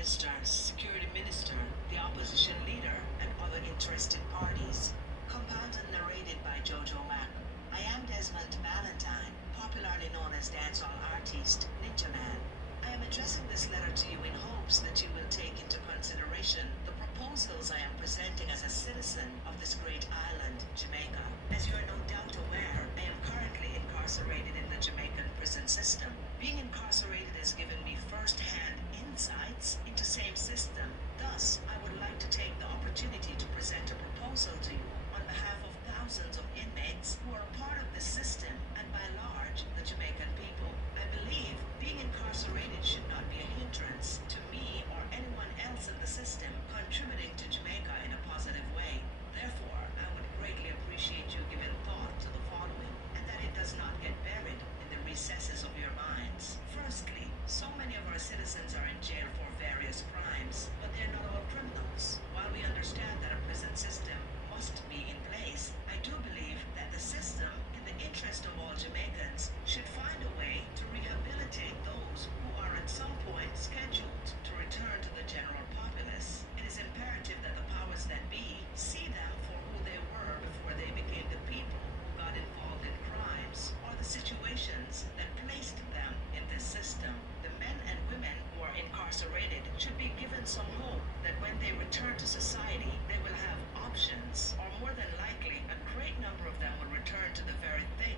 minister, security minister, the opposition leader, and other interested parties. Compiled and narrated by Jojo Mack. I am Desmond Valentine, popularly known as dancehall artist Ninja Man. I am addressing this letter to you in hopes that you will take into consideration the proposals I am presenting as a citizen of this great island, Jamaica. As you are no doubt aware, I am currently incarcerated in the Jamaican prison system. Being incarcerated has given me first-hand insights into same system. Thus, I would like to take the opportunity to present a proposal to you on behalf of thousands of inmates who are a part of this system and by large, the Jamaican people. I believe being incarcerated should not be a hindrance to me or anyone else in the system contributing to Jamaica in a positive way. Therefore, I would greatly appreciate you giving thought to the following and that it does not get buried in the recesses of your minds. Firstly, so many of our citizens are in jail for various crimes, but they're not all criminals. While we understand that a prison system must be in place, I do believe that the system, in the interest of all Jamaicans, should find a way to rehabilitate those who are at some point scheduled to return to the general populace. It is imperative that the powers that be see them for who they were before they became the people who got involved in crimes or the situations that placed them in this system. The men and women who are incarcerated should be given some hope that when they return to society, they will have options, or more than likely, a great number of them will return to the very thing.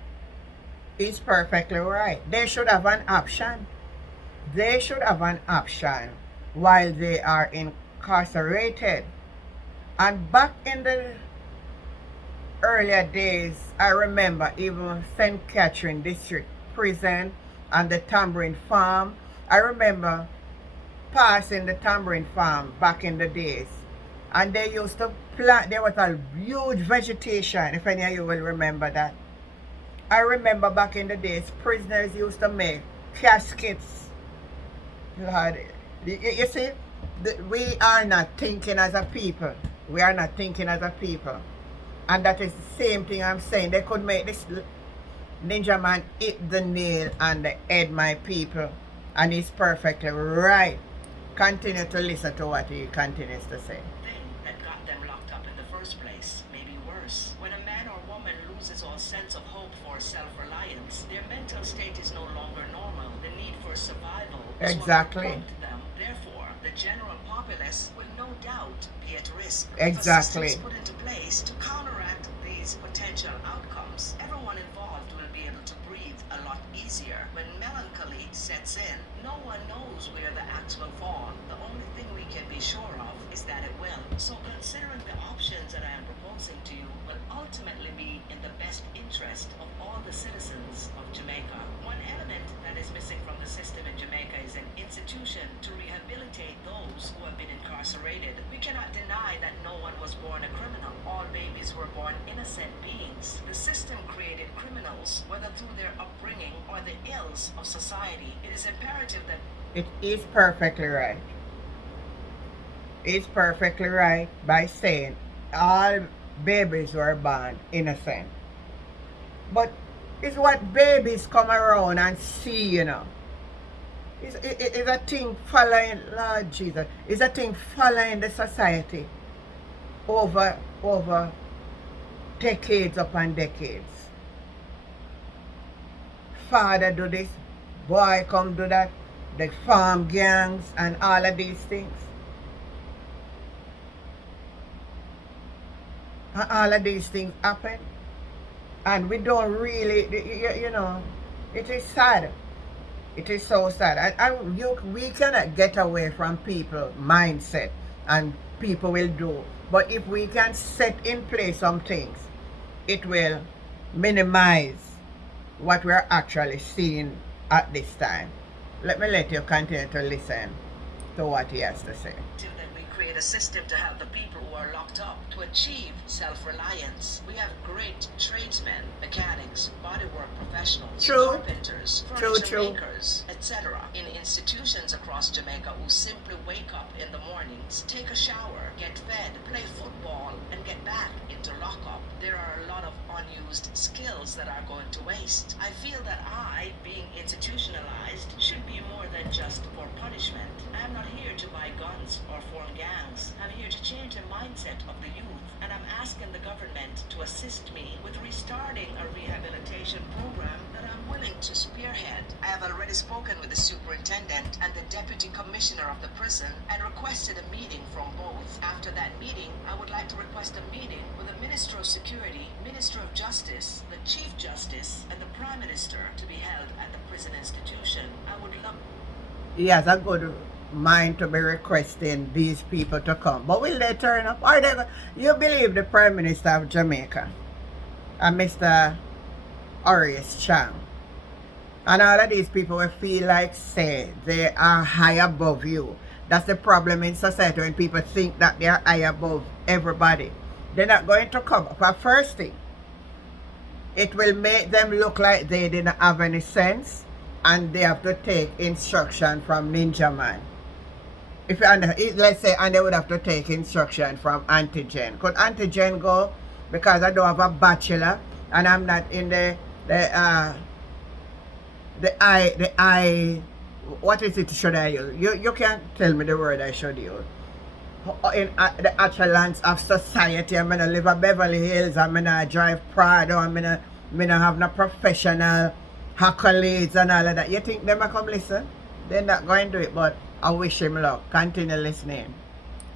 He's perfectly right. They should have an option. They should have an option while they are incarcerated. And back in the earlier days, I remember even St. Catherine District Prison and the tambourine farm. I remember passing the tambourine farm back in the days. And they used to plant, there was a huge vegetation, if any of you will remember that. I remember back in the days, prisoners used to make caskets. Lord, you see, we are not thinking as a people. We are not thinking as a people. And that is the same thing I'm saying. They could make this Ninja Man hit the nail on the head, my people. And he's perfectly right. Continue to listen to what he continues to say. Thing that got them locked up in the first place, maybe worse. When a man or woman loses all sense of hope for self-reliance, their mental state is no longer normal. The need for survival is Exactly. what will prompt them. Therefore, the general populace will no doubt be at risk. Exactly. If a system is put into place to counteract these potential outcomes, everyone involved will be able to breathe a lot easier. When melancholy sets in, no one knows where the axe will fall. The only thing we can be sure of is that it will. So considering the options that I am proposing to you will ultimately be in the best interest of all the citizens of Jamaica. One element that is missing from the system in Jamaica is an institution to rehabilitate those who have been incarcerated. We cannot deny that no one was born a criminal. All babies were born innocent beings. The system created criminals, whether through their upbringing or the ills of society. It is imperative that It is perfectly right. It's perfectly right by saying all babies were born innocent. But it's what babies come around and see, you know. It's a thing following, Lord Jesus, it's a thing following the society over decades upon decades. Father do this, boy come do that, the farm gangs and all of these things. And all of these things happen. And we don't really, you know, it is sad. It is so sad. We cannot get away from people mindset and people will do. But if we can set in place some things, it will minimize what we're actually seeing at this time. Let me let you continue to listen to what he has to say. that we create a system to help the people who are locked up to achieve self-reliance. We have great tradesmen, mechanics, bodywork professionals, True. carpenters, furniture makers, etc. in institutions across Jamaica who simply wake up in the mornings, take a shower, get fed, play football, and get back into lockup. There are a lot of unused skills that are going to waste. I feel that being institutionalized, should be more than just for punishment. I am not here to buy change the mindset of the youth, and I'm asking the government to assist me with restarting a rehabilitation program that I'm willing to spearhead. I have already spoken with the superintendent and the deputy commissioner of the prison and requested a meeting from both. After that meeting, I would like to request a meeting with the Minister of Security, Minister of Justice, the Chief Justice, and the Prime Minister to be held at the prison institution. I would love... He has a good mind to be requesting these people to come. But will they turn up? Are they, you believe the Prime Minister of Jamaica and Mr. Horace Chang and all of these people will feel like say they are high above you. That's the problem in society when people think that they are high above everybody. They're not going to come. For first thing, it will make them look like they didn't have any sense and they have to take instruction from Ninja Man. If let's say, and they would have to take instruction from Antigen. Could Antigen go because I don't have a bachelor and I'm not in the what is it should I use? You can't tell me the word I should use. In the echelons of society, I'm gonna live at Beverly Hills, I'm gonna drive Prado, I'm gonna have no professional accolades and all of that. You think them are come listen? They're not going to do it, but I wish him luck. Continue listening.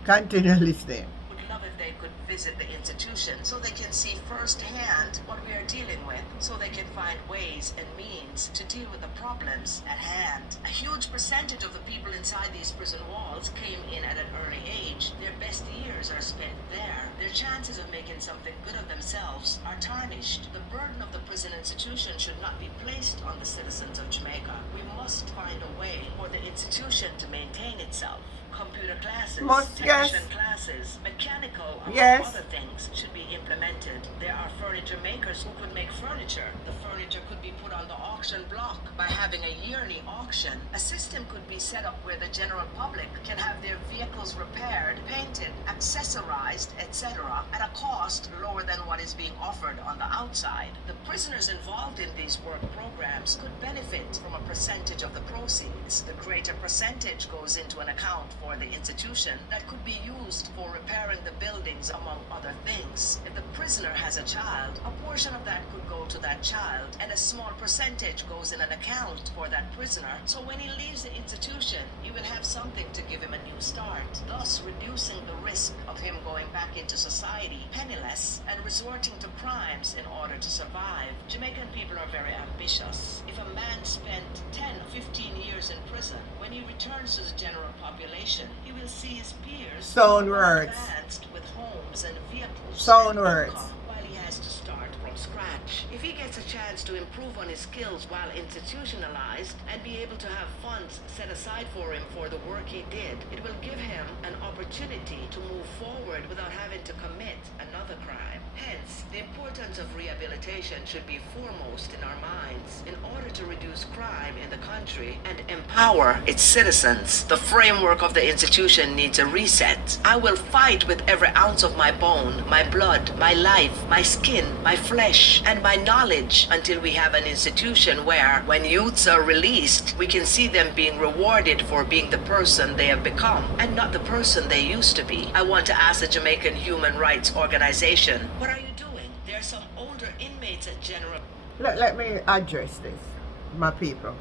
Continue listening. Would love if they could visit the institution so they can see firsthand what we are dealing with, so they can find ways and means to deal with the problems at hand. A huge percentage of the people inside these prison walls came in at an early age. Their best years are spent there. Their chances of making something good of themselves are tarnished. The burden of the prison institution should not be placed on the citizens of Jamaica. We must find a way for the institution to maintain itself. Computer classes, technician classes, mechanical, among other things, should be implemented. There are furniture makers who could make furniture. The furniture could be put on the auction block by having a yearly auction. A system could be set up where the general public can have their vehicles repaired, painted, accessorized, etc. at a cost lower than what is being offered on the outside. The prisoners involved in these work programs could benefit from a percentage of the proceeds. The greater percentage goes into an account for the institution that could be used for repairing the buildings, among other things. If the prisoner has a child, a portion of that could go to that child, and a small percentage goes in an account for that prisoner, so when he leaves the institution, he will have something to give him a new start, thus reducing the risk of him going back into society penniless and resorting to crimes in order to survive. Jamaican people are very ambitious. If a man spent 10 or 15 years in prison, when he returns to the general population, he will see his peers advanced with homes and vehicles and income, while he has to start from scratch. If he gets a chance to improve on his skills while institutionalized and be able to have funds set aside for him for the work he did, it will give him an opportunity to move forward without having to commit another crime. Hence, the importance of rehabilitation should be foremost in our minds in order to reduce crime in the country and empower its citizens. The framework of the institution needs a reset. I will fight with every ounce of my bone, my blood, my life, my skin, my flesh, and my knowledge until we have an institution where, when youths are released, we can see them being rewarded for being the person they have become and not the person they used to be. I want to ask the Jamaican Human Rights Organization, what are you doing? There are some older inmates at General... Let me address this, my people.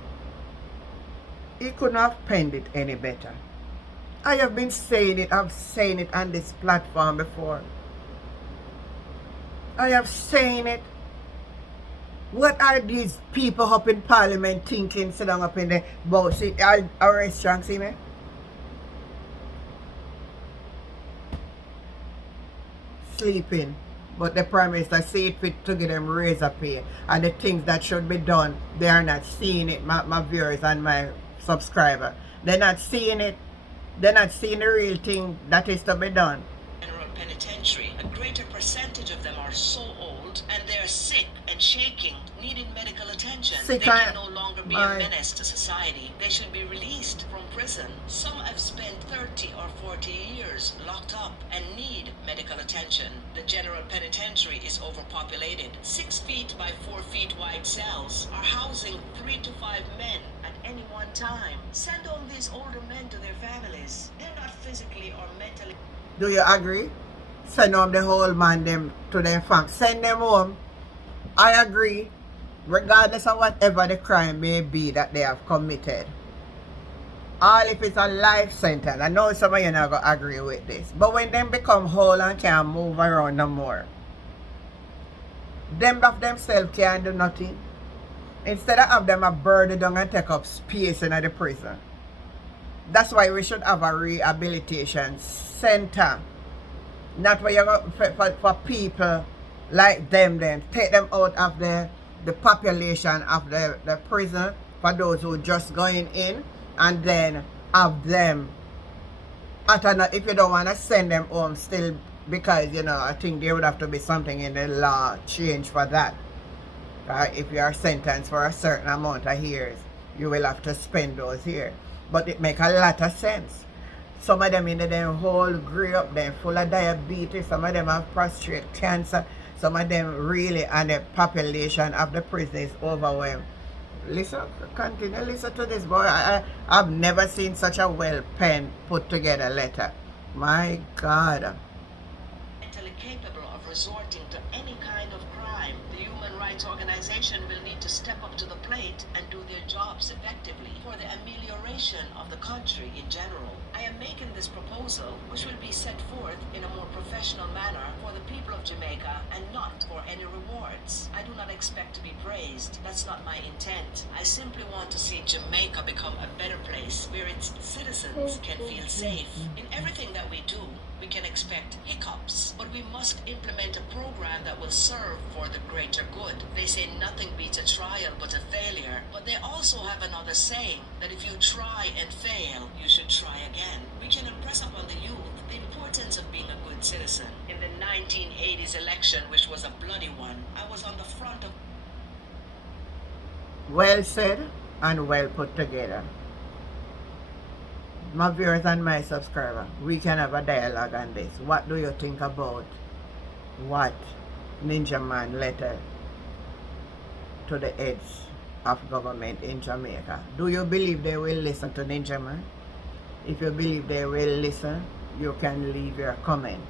He couldn't have penned it any better. I have been saying it, I've saying it on this platform before. I have saying it. What are these people up in Parliament thinking, sitting up in the boat? See, our restaurant, see me? Sleeping. But the Prime Minister see it fit to give them razor pay. And the things that should be done, they are not seeing it, my viewers and my subscribers. They're not seeing it. They're not seeing the real thing that is to be done. General Penitentiary, a greater percentage of them are so old and they're sick and shaking, needing medical attention. They can no longer be a menace to society. They should be released from prison. Some have spent 30 or 40 years locked up and need medical attention. The General Penitentiary is overpopulated. 6 feet by 4 feet wide cells are housing 3 to 5 men at any one time. Send home these older men to their families. They're not physically or mentally... Do you agree? Send home the whole man them to their fam. Send them home. I agree. Regardless of whatever the crime may be that they have committed. All if it's a life sentence. I know some of you not going to agree with this. But when them become whole and can't move around no more, them of themselves can't do nothing. Instead of have them a burden down and take up space in the prison. That's why we should have a rehabilitation center. Not where you go for people like them then. Take them out of the population of the prison for those who just going in, and then have them if you don't want to send them home still, because you know I think there would have to be something in the law change for that. If you are sentenced for a certain amount of years, you will have to spend those years. But it make a lot of sense. Some of them in them whole grew up, they're full of diabetes, some of them have prostate cancer, some of them really, and the population of the prison is overwhelmed. Listen, continue, listen to this boy. I've never seen such a well-penned, put together letter. My God. Mentally capable of resorting to any kind of crime. The human rights organization will need to step up to the plate and do their jobs effectively for the amelioration of the country in general. I am making this proposal, which will be set forth in a more professional manner for the people of Jamaica and not for any rewards. I do not expect to be praised. That's not my intent. I simply want to see Jamaica become a better place where its citizens can feel safe. In everything that we do, we can expect hiccups, but we must implement a program that will serve for the greater good. They say nothing beats a trial but a failure, but they also have another saying that if you try and fail, you should try again. We can impress upon the youth the importance of being a good citizen. In the 1980s election, which was a bloody one, I was on the front of... Well said and well put together. My viewers and my subscribers, we can have a dialogue on this. What do you think about what Ninja Man letter to the heads of government in Jamaica? Do you believe they will listen to Ninja Man? If you believe they will listen, you can leave your comment.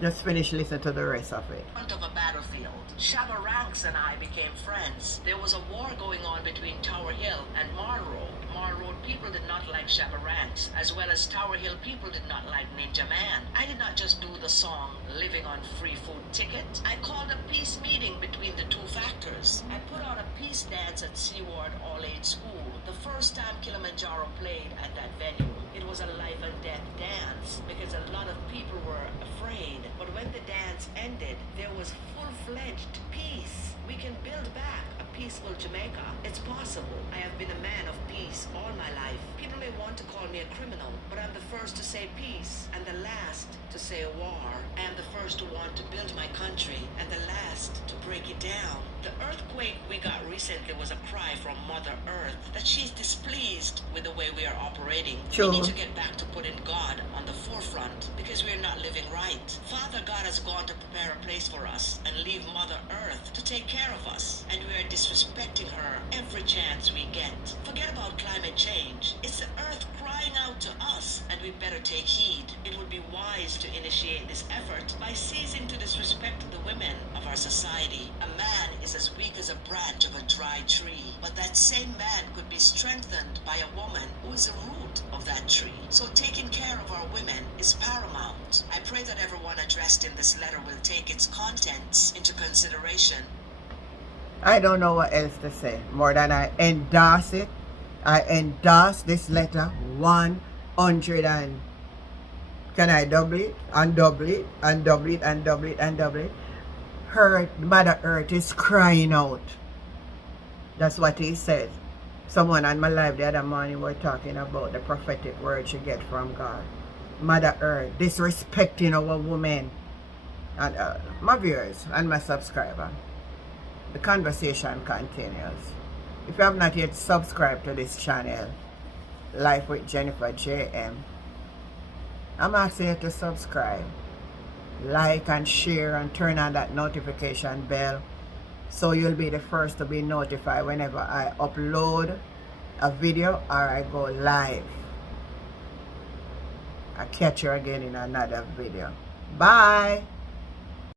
Just finish listening to the rest of it. Front of a battlefield. Shabba Ranks and I became friends. There was a war going on between Tower Hill and Mar Road. Mar Road people did not like Shabba Ranks, as well as Tower Hill people did not like Ninja Man. I did not just do the song Living on Free Food Ticket. I called a peace meeting between the two factors. I put on a peace dance at Seaward All-Age School. The first time Kilimanjaro played at that venue, it was a life and death dance because a lot of people were afraid. But when the dance ended, there was full-fledged peace. We can build back a peaceful Jamaica. It's possible. I have been a man of peace all my life. People may want to call me a criminal, but I'm the first to say peace and the last to say a war. I am the first to want to build my country and the last to break it down. The earthquake we got recently was a cry from Mother Earth that she's displeased with the way we are operating. Sure. We need to get back to putting God on the forefront because we're not living right. Father God has gone to prepare a place for us and leave Mother Earth to take care of us, and we are disrespecting her every chance we get. Forget about climate change. It's the earth crying out to us, and we better take heed. It would be wise to initiate this effort by ceasing to disrespect the women of our society. A man is as weak as a branch of a dry tree, but that same man could be strengthened by a woman who is the root of that tree. So taking care of our women is paramount. I pray that everyone addressed in this letter will take its contents into consideration. I don't know what else to say more than I endorse it. I endorse this letter 100 and can I double it and double it and double it and double it and double it? Mother Earth is crying out. That's what he said. Someone on my live the other morning were talking about the prophetic word she get from God. Mother Earth disrespecting our women. And my viewers and my subscriber, the conversation continues. If you have not yet subscribed to this channel, Life with Jennifer JM, I'm asking you to subscribe, like and share and turn on that notification bell so you'll be the first to be notified whenever I upload a video or I go live. I'll catch you again in another video. Bye.